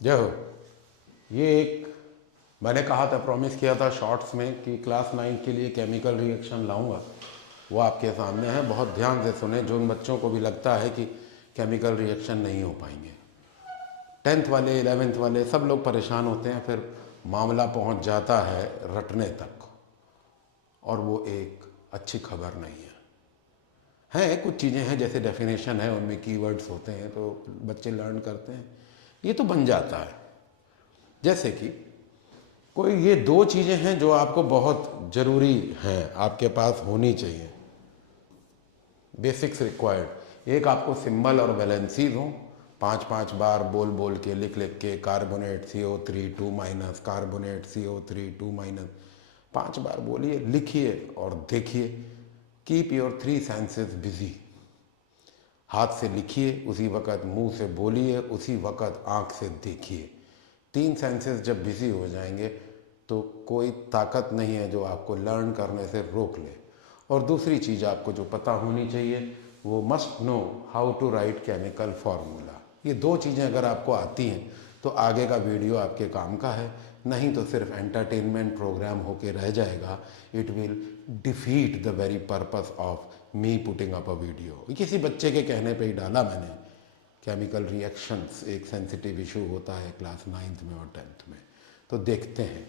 जय हो। ये एक मैंने कहा था, प्रॉमिस किया था शॉर्ट्स में कि क्लास 9 के लिए केमिकल रिएक्शन लाऊंगा। वो आपके सामने है, बहुत ध्यान से सुने। जो उन बच्चों को भी लगता है कि केमिकल रिएक्शन नहीं हो पाएंगे, 10th वाले 11th वाले सब लोग परेशान होते हैं, फिर मामला पहुंच जाता है रटने तक, और वो एक अच्छी खबर नहीं है। कुछ चीज़ें हैं, जैसे डेफिनेशन है, उनमें कीवर्ड्स होते हैं तो बच्चे लर्न करते हैं, ये तो बन जाता है। जैसे कि कोई ये दो चीज़ें हैं जो आपको बहुत ज़रूरी हैं, आपके पास होनी चाहिए, बेसिक्स रिक्वायर्ड। एक आपको सिंबल और वैलेंसीज हो, 5-5 बार बोल बोल के लिख लिख के, carbonate CO3 2 minus, carbonate CO3 2 minus, 5 बार बोलिए, लिखिए और देखिए। Keep your 3 senses busy. हाथ से लिखिए, उसी वक़्त मुंह से बोलिए, उसी वक़्त आँख से देखिए। 3 सेंसेस जब बिजी हो जाएंगे तो कोई ताकत नहीं है जो आपको लर्न करने से रोक ले। और दूसरी चीज़ आपको जो पता होनी चाहिए, वो must know how to write chemical formula. ये दो चीज़ें अगर आपको आती हैं तो आगे का वीडियो आपके काम का है, नहीं तो सिर्फ एंटरटेनमेंट प्रोग्राम होके रह जाएगा। It will defeat the very purpose of me putting up a video. किसी बच्चे के कहने पे ही डाला मैंने। केमिकल रिएक्शंस एक सेंसिटिव इशू होता है क्लास 9th में और 10th में, तो देखते हैं।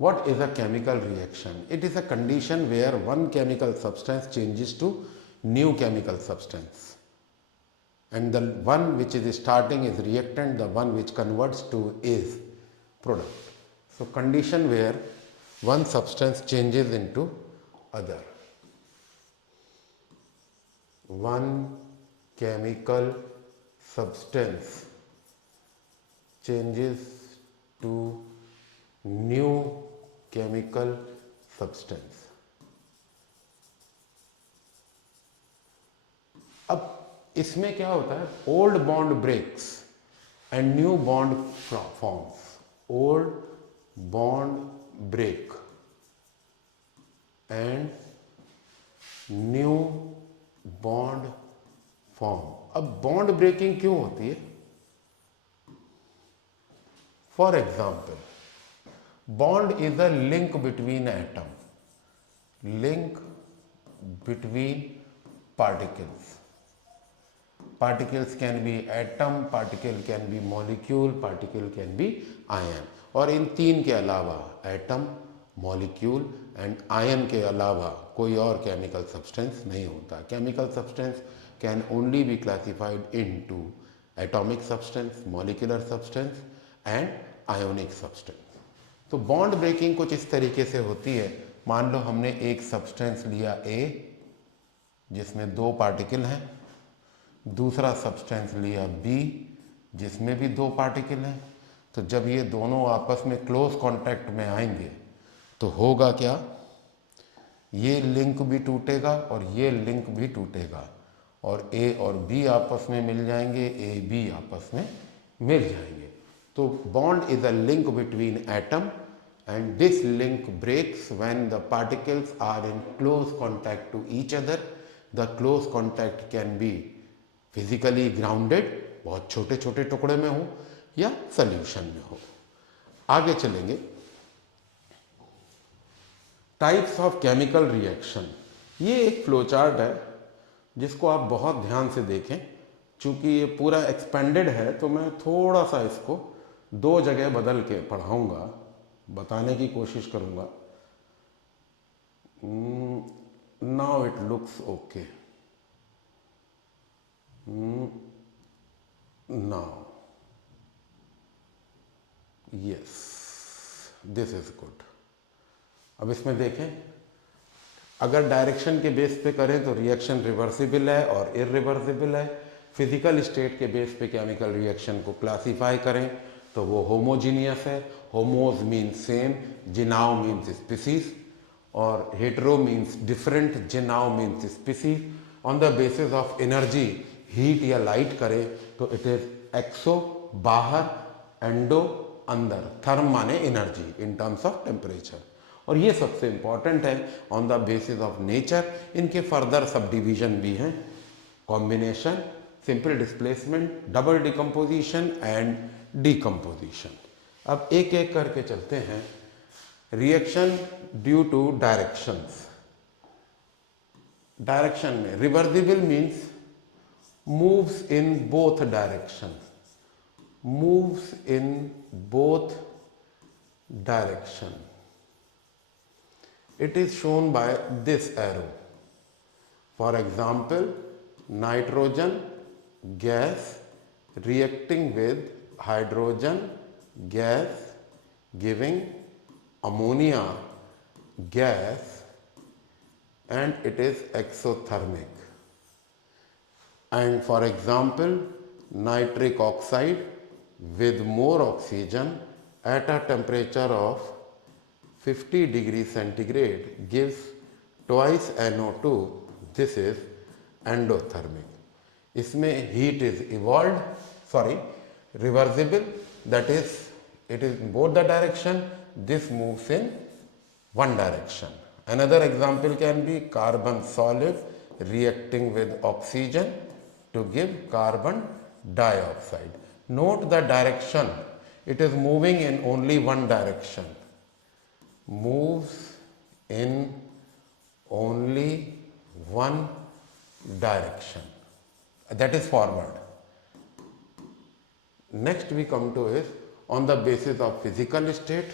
What is a chemical reaction? It is a condition where one chemical substance changes to new chemical substance, and the one which is starting is reactant, the one which converts to is product. So condition where one substance changes into other. One chemical substance changes to new chemical substance. अब इसमें क्या होता है, old bond breaks and new bond forms. Old bond break and new bond form. अब bond breaking क्यों होती है? For example, bond is a link between atom, link between particles. Particles can be atom, particle can be molecule, particle can be ion। और इन तीन के अलावा atom, molecule and ion के अलावा कोई और केमिकल सब्सटेंस नहीं होता। Chemical substance can only be classified into atomic substance, molecular substance and ionic substance. तो बॉन्ड ब्रेकिंग कुछ इस तरीके से होती है। मान लो हमने एक सब्सटेंस लिया A, जिसमें 2 पार्टिकल हैं, दूसरा सब्सटेंस लिया B, जिसमें भी 2 पार्टिकल हैं। तो जब ये दोनों आपस में क्लोज कांटेक्ट में आएंगे तो होगा क्या, ये लिंक भी टूटेगा और ये लिंक भी टूटेगा, और A और B आपस में मिल जाएंगे, A B आपस में मिल जाएंगे। तो bond is a link between atom, and this link breaks when the particles are in close contact to each other. The close contact can be physically grounded, बहुत छोटे छोटे टुकड़े में हो, या सॉल्यूशन में हो। आगे चलेंगे। टाइप्स ऑफ केमिकल रिएक्शन, ये एक फ्लो चार्ट है जिसको आप बहुत ध्यान से देखें। चूंकि ये पूरा एक्सपेंडेड है तो मैं थोड़ा सा इसको 2 जगह बदल के पढ़ाऊंगा, बताने की कोशिश करूंगा। Now it looks okay. Now yes, this is good. अब इसमें देखें, अगर डायरेक्शन के बेस पे करें तो रिएक्शन रिवर्सिबल है और इरिवर्सिबल है। फिजिकल स्टेट के बेस पे केमिकल रिएक्शन को क्लासीफाई करें तो वो होमोजीनियस है। Homo means same, genous means species, और hetero means different, genous means species. On the basis of energy, heat या लाइट करें तो इट इज एक्सो बाहर, एंडो अंदर, थर्म माने energy in terms of temperature. और ये सबसे इंपॉर्टेंट है on the basis of nature. इनके फर्दर सब डिवीजन भी हैं, combination, simple displacement, double decomposition and decomposition. अब एक एक करके चलते हैं। Reaction due to directions. Direction में reversible means moves in both direction, moves in both direction. It is shown by this arrow. For example, nitrogen gas reacting with hydrogen gas giving ammonia gas, and it is exothermic. And for example, nitric oxide with more oxygen at a temperature of 50 degrees centigrade gives twice NO2. This is endothermic. इसमें heat is reversible, that is it is in both the direction. This moves in one direction. Another example can be carbon solid reacting with oxygen to give carbon dioxide. Note the direction. It is moving in only one direction. Moves in only one direction. That is forward. Next we come to is on the basis of physical state,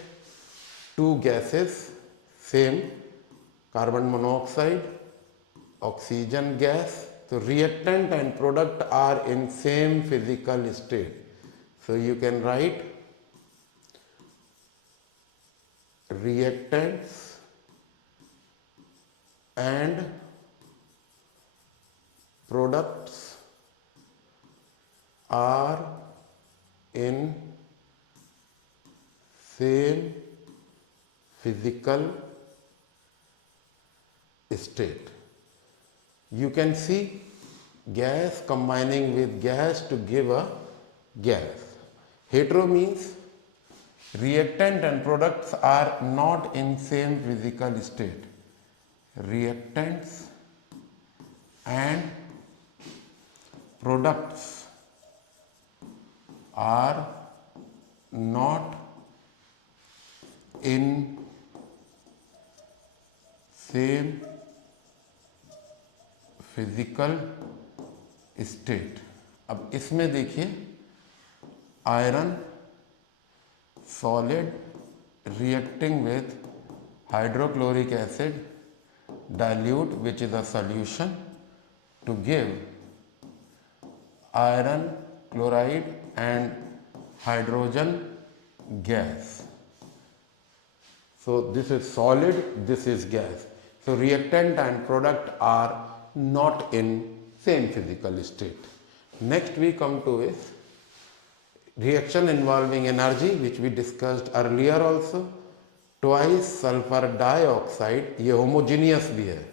two gases, same, carbon monoxide, oxygen gas. So reactant and product are in same physical state. So you can write reactants and products are in same physical state. You can see gas combining with gas to give a gas. Hetero means reactant and products are not in same physical state. Reactants and products are not in same physical state. अब इसमें देखिए iron solid reacting with hydrochloric acid dilute, which is a solution, to give iron chloride and hydrogen gas. So this is solid, this is gas. So reactant and product are not in same physical state. Next we come to is reaction involving energy, which we discussed earlier also. Twice sulfur dioxide, ये homogeneous भी है,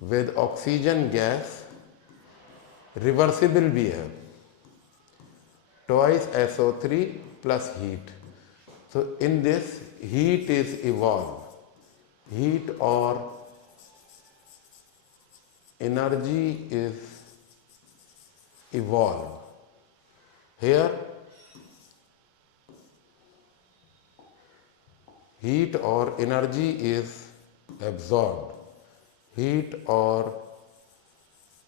with oxygen gas, reversible भी है, twice SO3 plus heat. So in this heat is evolved, heat or energy is evolved. Here heat or energy is absorbed. Heat or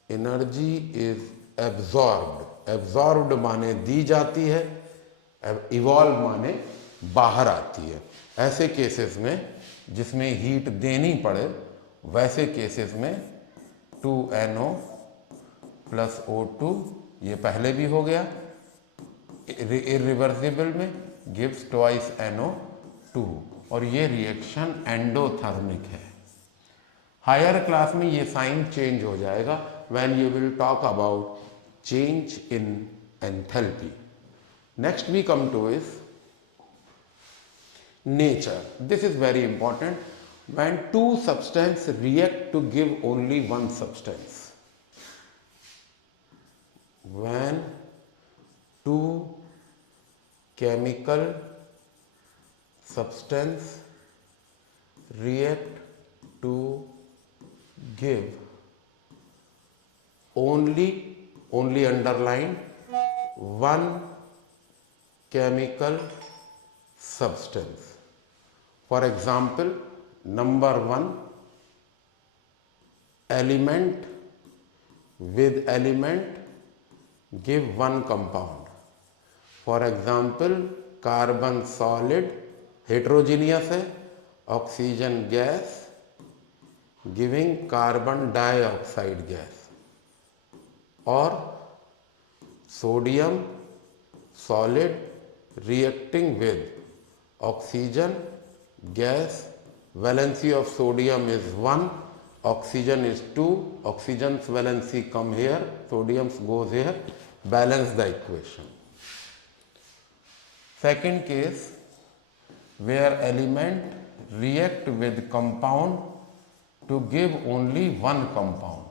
energy is absorbed. Absorbed माने दी जाती है, evolve माने बाहर आती है. ऐसे केसेस में जिसमें हीट देनी पड़े, वैसे केसेस में 2NO प्लस O2, ये पहले भी हो गया, इरिवर्सिबल में गिव्स ट्वाइस NO2, और ये रिएक्शन एंडोथर्मिक है. हायर क्लास में ये साइन चेंज हो जाएगा when you will talk about change in enthalpy. Next we come to is nature. This is very important. When two substances react to give only one substance, when two chemical substances react to give only only underline one chemical substance. For example, number 1, element with element give one compound. For example, carbon solid heterogeneous है, oxygen gas giving carbon dioxide gas, or sodium solid reacting with oxygen gas, valency of sodium is 1, oxygen is 2, oxygen's valency come here, sodium goes here, balance the equation. Second case, where element react with compound to give only one compound.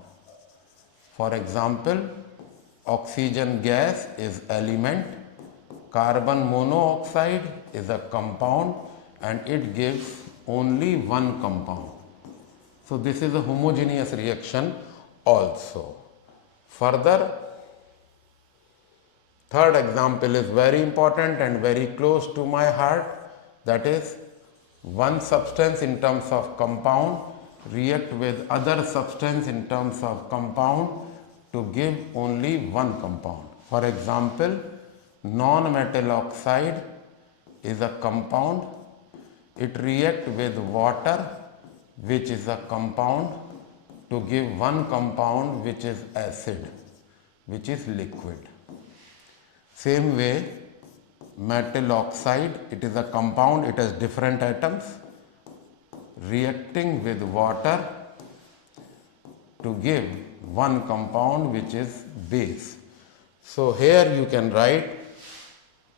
For example, oxygen gas is element, carbon monoxide is a compound and it gives only one compound. So this is a homogeneous reaction also. Further, third example is very important and very close to my heart, that is one substance in terms of compound react with other substance in terms of compound to give only one compound. For example, non-metal oxide is a compound, it react with water which is a compound to give one compound which is acid, which is liquid. Same way, metal oxide, it is a compound, it has different atoms reacting with water to give one compound which is base. So here you can write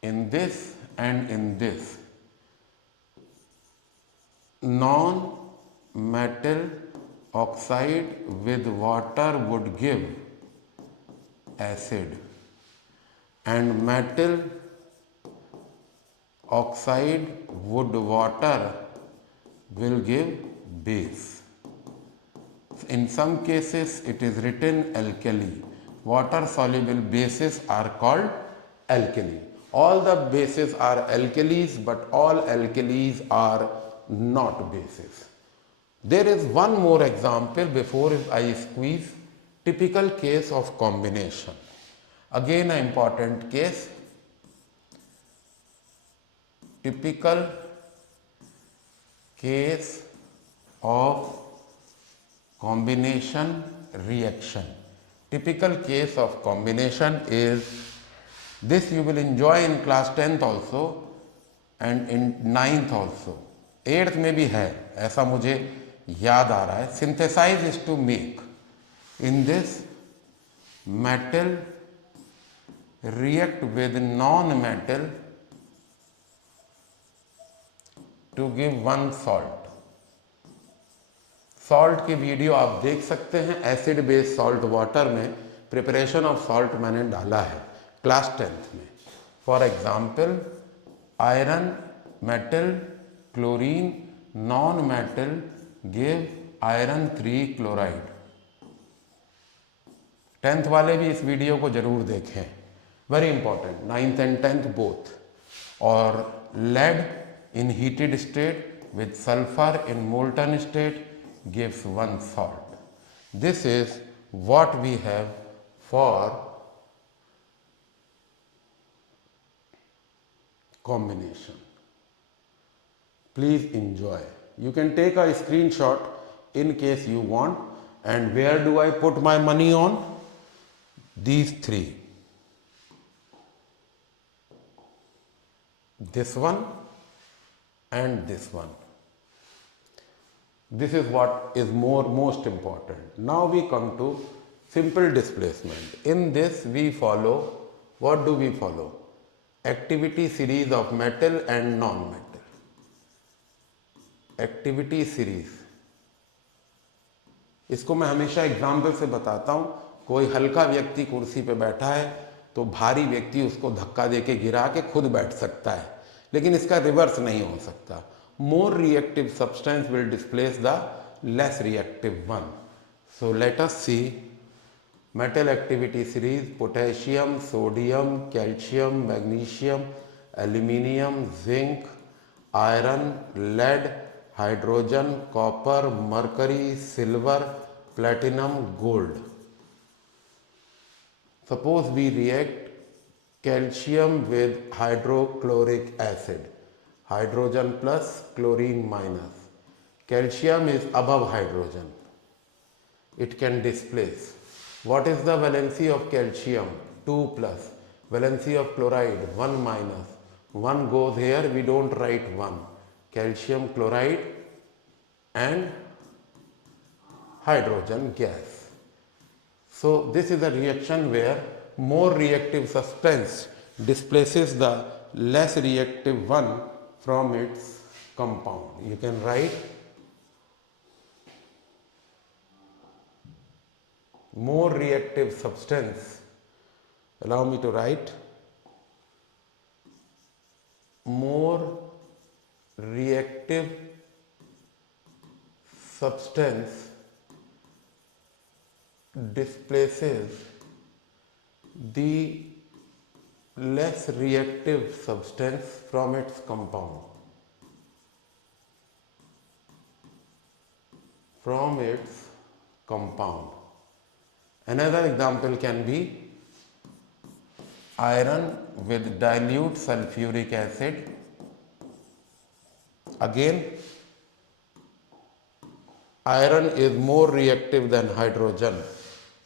in this and in this, non-metal oxide with water would give acid and metal oxide would water will give base. In some cases it is written alkali. Water soluble bases are called alkali. All the bases are alkalis, but all alkalis are not bases. There is one more example before I squeeze, typical case of combination. Again an important case, typical case of combination reaction. Typical case of combination is, this you will enjoy in class 10th also and in 9th also. 8th में भी है, ऐसा मुझे याद आ रहा है. Synthesize is to make. In this, metal react with non-metal to give one salt. Salt की video आप देख सकते हैं, एसिड बेस सॉल्ट वाटर में प्रिपरेशन ऑफ सॉल्ट मैंने डाला है क्लास 10th में. For example, iron metal chlorine non metal give iron 3 chloride. 10th वाले भी इस वीडियो को जरूर देखें, very important. 9th and 10th both. और lead in heated state with sulfur in molten state gives one salt. This is what we have for combination. Please enjoy. You can take a screenshot in case you want. And where do I put my money on? These three. This one and this one. This is what is most important. Now we come to simple displacement. In this we follow, what do we follow? Activity series of metal and non-metal. Activity series. इसको मैं हमेशा example से बताता हूँ. कोई हल्का व्यक्ति कुर्सी पे बैठा है तो भारी व्यक्ति उसको धक्का देके गिरा के खुद बैठ सकता है, लेकिन इसका रिवर्स नहीं हो सकता. More reactive substance will displace the less reactive one. So let us see Metal activity series: potassium, sodium, calcium, magnesium, aluminium, zinc, iron, lead, hydrogen, copper, mercury, silver, platinum, gold. Suppose we react calcium with hydrochloric acid, hydrogen plus, chlorine minus. Calcium is above hydrogen, it can displace. What is the valency of calcium? 2 plus. Valency of chloride? 1 minus. 1 goes here, we don't write 1. Calcium chloride and hydrogen gas. So this is a reaction where more reactive substance displaces the less reactive one from its compound. You can write more reactive substance. Allow me to write more reactive substance displaces the less reactive substance from its compound. From its compound. Another example can be iron with dilute sulfuric acid. Again, iron is more reactive than hydrogen.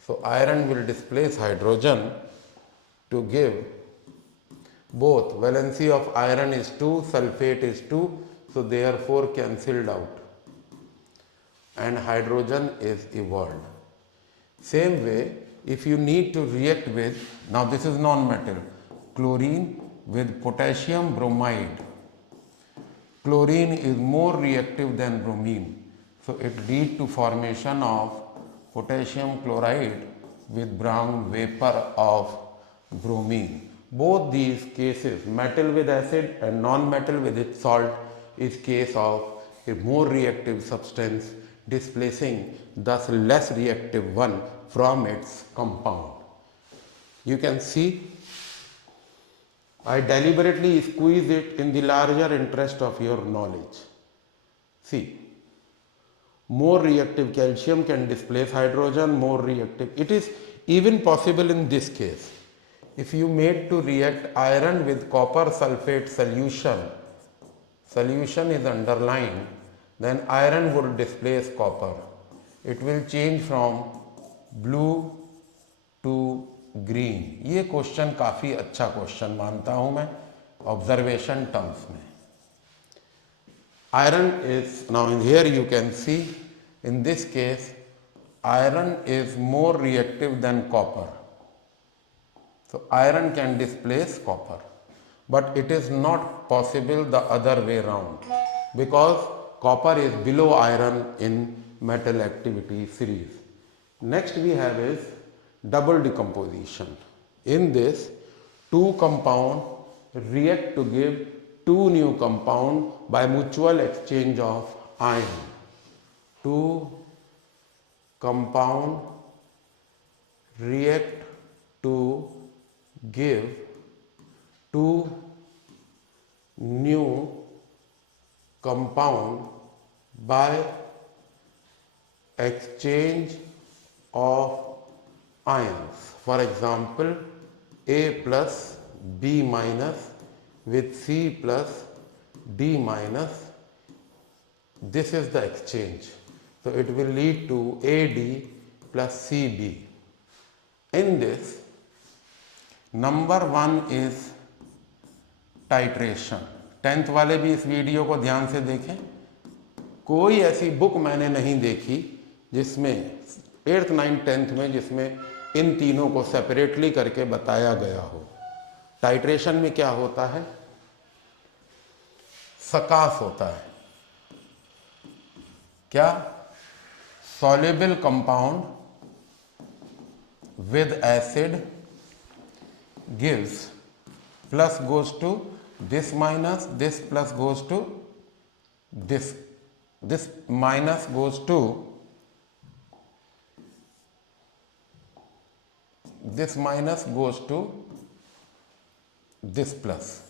So iron will displace hydrogen to give both. Valency of iron is 2, sulfate is 2, so therefore cancelled out. And hydrogen is evolved. Same way, if you need to react with, now this is non-metal, chlorine with potassium bromide. Chlorine is more reactive than bromine. So it leads to formation of potassium chloride with brown vapor of bromine. Both these cases, metal with acid and non-metal with its salt, is case of a more reactive substance displacing thus less reactive one from its compound. You can see I deliberately squeeze it in the larger interest of your knowledge. See, more reactive calcium can displace hydrogen, more reactive. It is even possible in this case. If you made to react iron with copper sulfate solution is underlined, then iron would displace copper. It will change from blue to green. ये question काफ़ी अच्छा question मानता हूं मैं observation terms में. Iron is, now in here you can see, in this case, iron is more reactive than copper. So iron can displace copper, but it is not possible the other way around because copper is below iron in metal activity series. Next we have is double decomposition. In this, two compound react to give two new compound by mutual exchange of ion. Two compound react to give two new compound by exchange of ions. For example, A plus B minus with C plus D minus. This is the exchange. So it will lead to AD plus CB. In this, number one is titration. 10th वाले भी इस video को ध्यान से देखें. कोई ऐसी book मैंने नहीं देखी जिसमें 8th 9th 10th में जिसमें इन तीनों को सेपरेटली करके बताया गया हो. टाइट्रेशन में क्या होता है? सकाश होता है. क्या? Soluble compound with acid gives plus goes to this minus, this plus goes to this, this minus goes to this minus goes to this plus,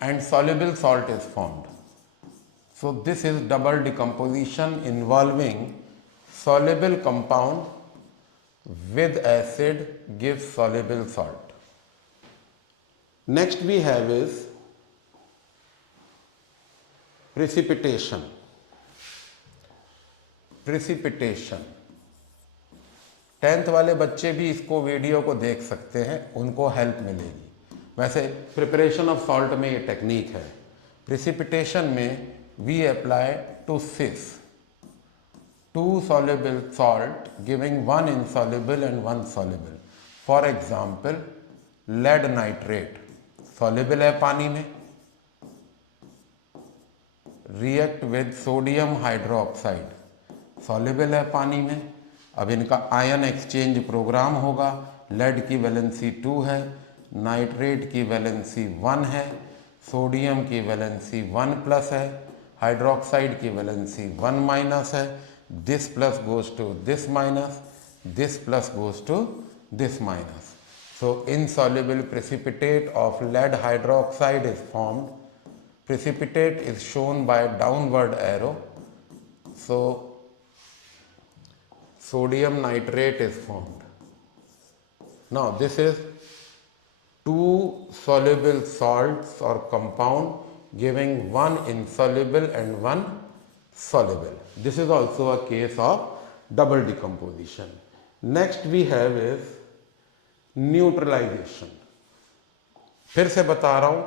and soluble salt is formed. So this is double decomposition involving soluble compound with acid gives soluble salt. Next we have is precipitation. Precipitation 10th वाले बच्चे भी इसको video को देख सकते हैं, उनको help मिलेगी। वैसे प्रिपरेशन ऑफ सॉल्ट में ये टेक्निक है। प्रिसिपिटेशन में we apply to this 2 soluble salt giving 1 insoluble and 1 soluble. For example lead nitrate soluble है पानी में, react with sodium hydroxide soluble है पानी में। अब इनका आयन एक्सचेंज प्रोग्राम होगा। लेड की वैलेंसी 2 है, नाइट्रेट की वैलेंसी 1 है, सोडियम की वैलेंसी 1 प्लस है, हाइड्रोक्साइड की वैलेंसी 1 माइनस है। This plus goes to this minus, this plus goes to this minus. So insoluble precipitate of lead hydroxide is formed. Precipitate is shown by downward arrow. So sodium nitrate is formed. Now this is 2 soluble salts or compound giving 1 insoluble and 1 soluble. This is also a case of double decomposition. Next we have is neutralisation. फिर से बता रहा हूँ,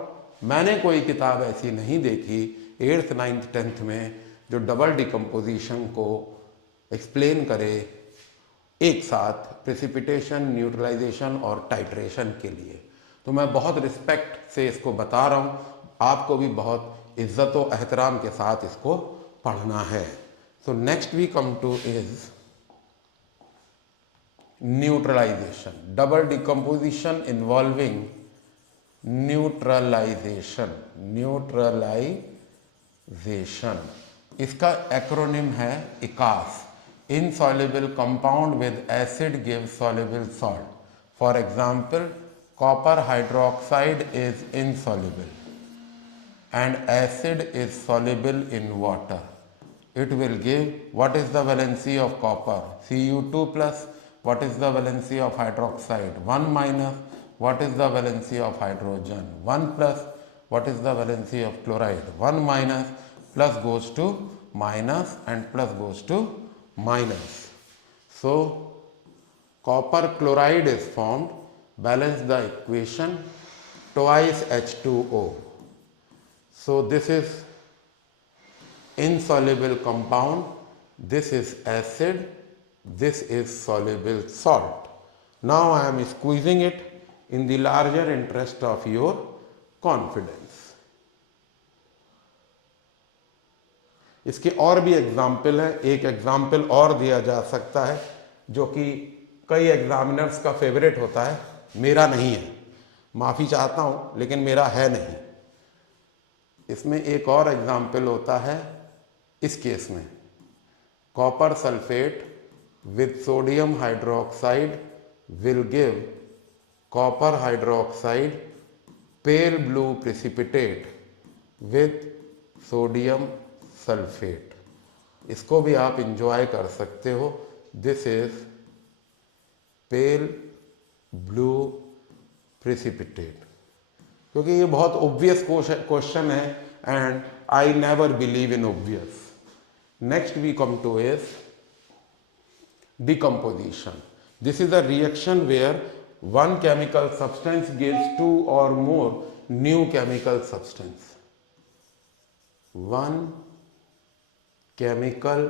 मैंने कोई किताब ऐसी नहीं देखी 8th 9th 10th में जो डबल डिकम्पोजिशन को एक्सप्लेन करे एक साथ प्रेसिपिटेशन, न्यूट्रलाइजेशन और टाइट्रेशन के लिए। तो मैं बहुत रिस्पेक्ट से इसको बता रहा हूँ, आपको भी बहुत इज्जत व एहतराम के साथ इसको पढ़ना है। So next we come to is neutralisation, double decomposition involving neutralisation. Neutralisation इसका एक्रोनिम है इकास। Insoluble compound with acid give soluble salt. For example copper hydroxide is insoluble and acid is soluble in water. It will give, what is the valency of copper? Cu2 plus. What is the valency of hydroxide? 1 minus. What is the valency of hydrogen? 1 plus. What is the valency of chloride? 1 minus. Plus goes to minus and plus goes to minus. So copper chloride is formed. Balance the equation, twice H2O. So this is insoluble compound, this is acid, this is soluble salt. Now I am squeezing it in the larger interest of your confidence. इसके और भी example है। एक example और दिया जा सकता है जो कि कई एग्जामिनर्स का फेवरेट होता है, मेरा नहीं है, माफ़ी चाहता हूँ लेकिन मेरा है नहीं। इसमें एक और एग्जाम्पल होता है इस केस में, copper sulphate with sodium hydroxide will give copper hydroxide pale blue precipitate with sodium sulphate. इसको भी आप इंजॉय कर सकते हो। This is pale blue precipitate. क्योंकि ये बहुत ऑब्वियस क्वेश्चन है and I never believe in obvious. Next we come to is decomposition. This is a reaction where one chemical substance gives 2 or more new chemical substance. One chemical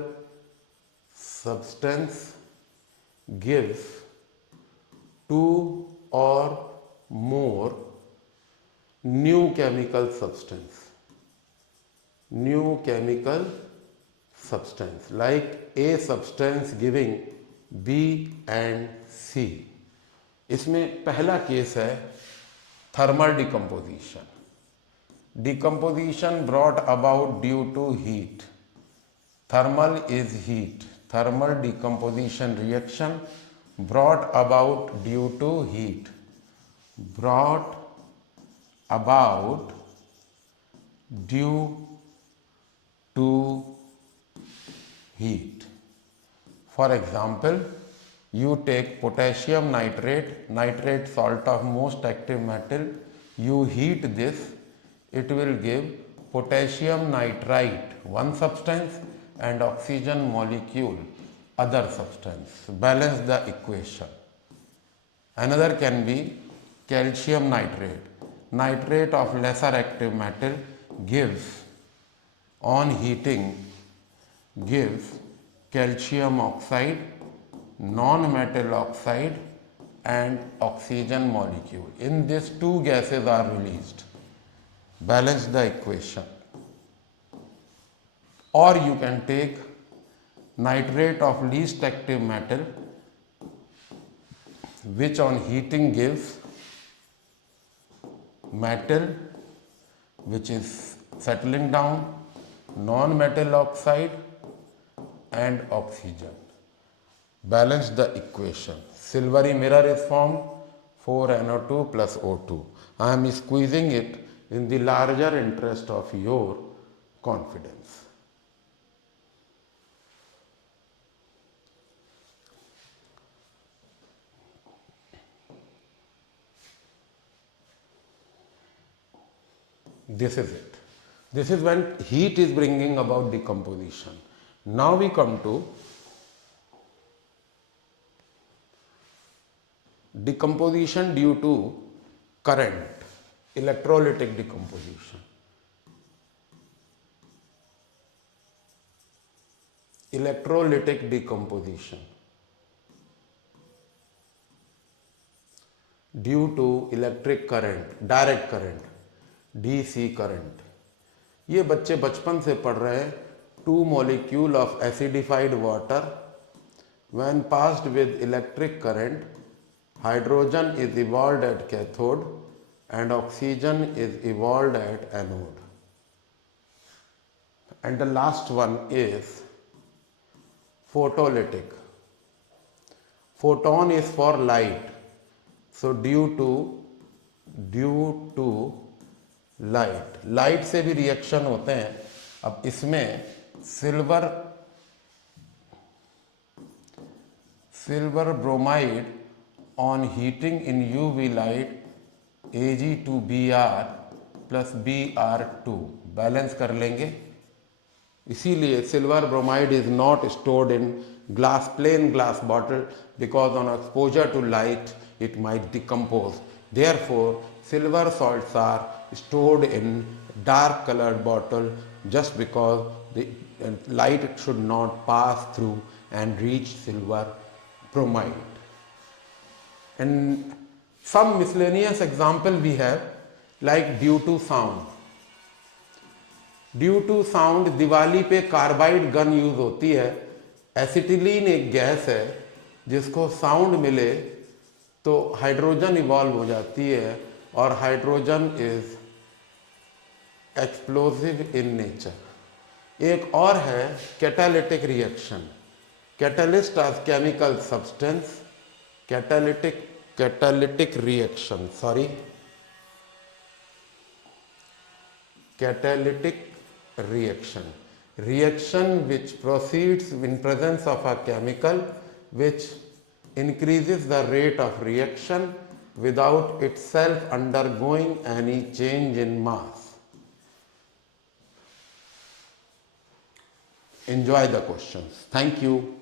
substance gives 2 or more new chemical substance. New chemical substance like A substance giving B and C. इसमें पहला case है thermal decomposition. Decomposition brought about due to heat. Thermal is heat. Thermal decomposition reaction brought about due to heat, brought about due to heat. For example, you take potassium nitrate, nitrate salt of most active metal, you heat this, it will give potassium nitrite, one substance, and oxygen molecule, other substance. Balance the equation. Another can be calcium nitrate. Nitrate of lesser active metal gives, on heating, gives calcium oxide, non-metal oxide and oxygen molecule. In this, two gases are released. Balance the equation. Or you can take nitrate of least active metal, which on heating gives metal, which is settling down, non-metal oxide and oxygen. Balance the equation. Silvery mirror is formed, 4NO2 plus O2. I am squeezing it in the larger interest of your confidence. This is it. This is when heat is bringing about decomposition. Now we come to decomposition due to current, electrolytic decomposition. Electrolytic decomposition due to electric current, direct current, DC current. ये बच्चे बचपन से पढ़ रहे हैं. 2 molecule of acidified water, when passed with electric current, hydrogen is evolved at cathode and oxygen is evolved at anode. And the last one is photolytic. Photon is for light. So due to light से भी reaction होते हैं. अब इसमें silver bromide on heating in UV light Ag2Br plus Br2 balance कर लेंगे. इसीलिए silver bromide is not stored in plain glass bottle because on exposure to light it might decompose. Therefore, silver salts are stored in dark colored bottle just because the light should not pass through and reach silver bromide. And some miscellaneous example we have, like due to sound. Due to sound Diwali पे carbide gun use होती है. Acetylene एक gas है जिसको sound मिले तो hydrogen evolve हो जाती है और hydrogen is explosive in nature. एक और है catalytic reaction. Catalyst of chemical substance, catalytic reaction, catalytic reaction which proceeds in presence of a chemical which increases the rate of reaction without itself undergoing any change in mass. Enjoy the questions. Thank you.